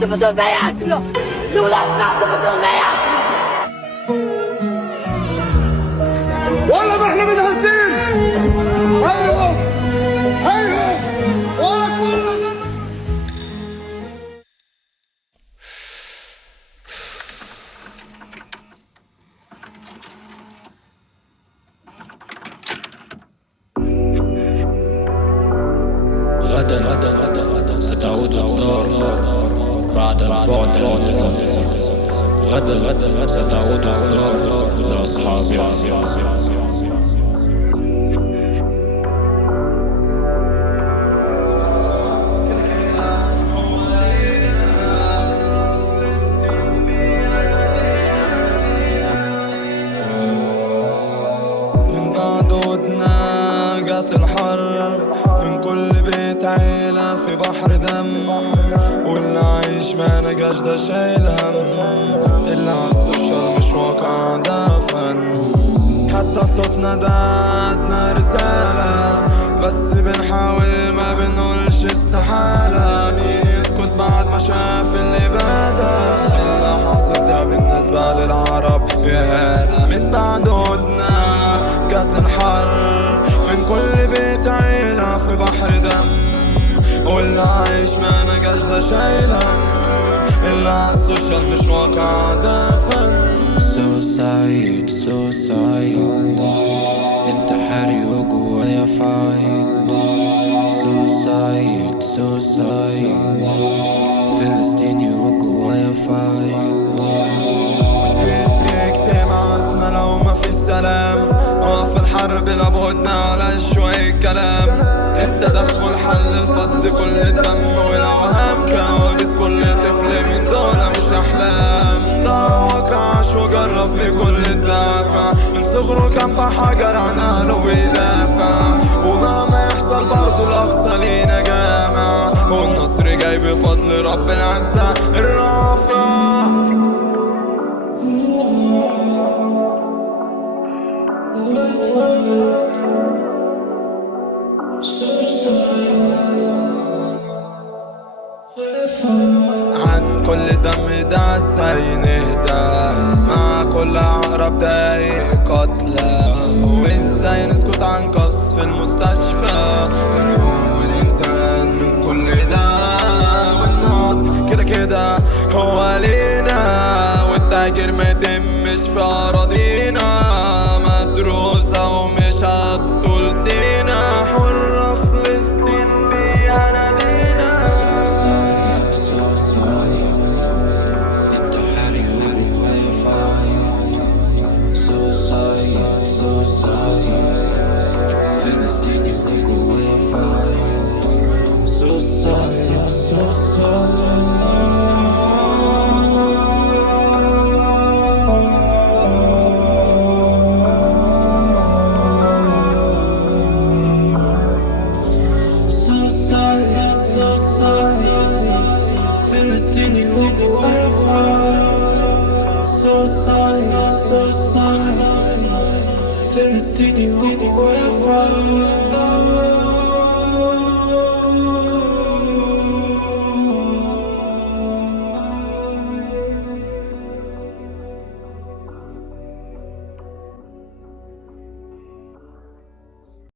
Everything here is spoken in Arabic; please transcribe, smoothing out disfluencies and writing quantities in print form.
عاطفة ما ياكلوا الولاد عاطفة ما ياكلوا والله ما احنا متهزين. ايوه ايوه والله غدا ستعود الدار بعد البعد العنيف. غدا ستعود الدار لأصحابي. من بعد ودنا جات الحرب، من كل بيت عيلة في بحر دم، واللي عايش ما نجاش ده شايل هم، اللي عالسوشيال مش واقع ده فن. حتى صوتنا ده عدنا رسالة، بس بنحاول ما بنقولش استحالة. مين يسكت بعد ما شاف اللي بدا؟ اللي حاصل ده بالنسبة للعرب إهانة. من بعد ودنا جات الحرب، من كل بيت عيلة في بحر دم، واللي عايش ما نجاش ده شايل هم، اللي عالسوشيال مش واقع ده فن. سعيد انتحاري وجوايا فايد. سعيد فلسطيني وجوايا فايد. في اجتماعاتنا لو ما في السلام، نقف الحرب لابدنا على شوية كلام. التدخل حل الفض كل الدم والأوهام، كوابيس كل طفل من دول مش أحلام. ده واقع عاش وجرب في كل الدافع، من صغره كان بحجر عن أهله ويدافع. ومهما يحصل برضه الأقصى لينا جامع، والنصر جاي بفضل رب العزة الرافع. عن كل دم ده ازاي نهدى، مع كل عقرب دايق قتلى، وازاي نسكت عن قصف المستشفى في حقوق الانسان من كل ده. والنصر كده كده هو لينا، والتهجير ما يتمش في اراضينا، مدروسة ومش هتطول سينا، حرة فلسطين بيها نادينا. انتحاري وجوايا فايد. فلسطيني وجوايا Philistine, you go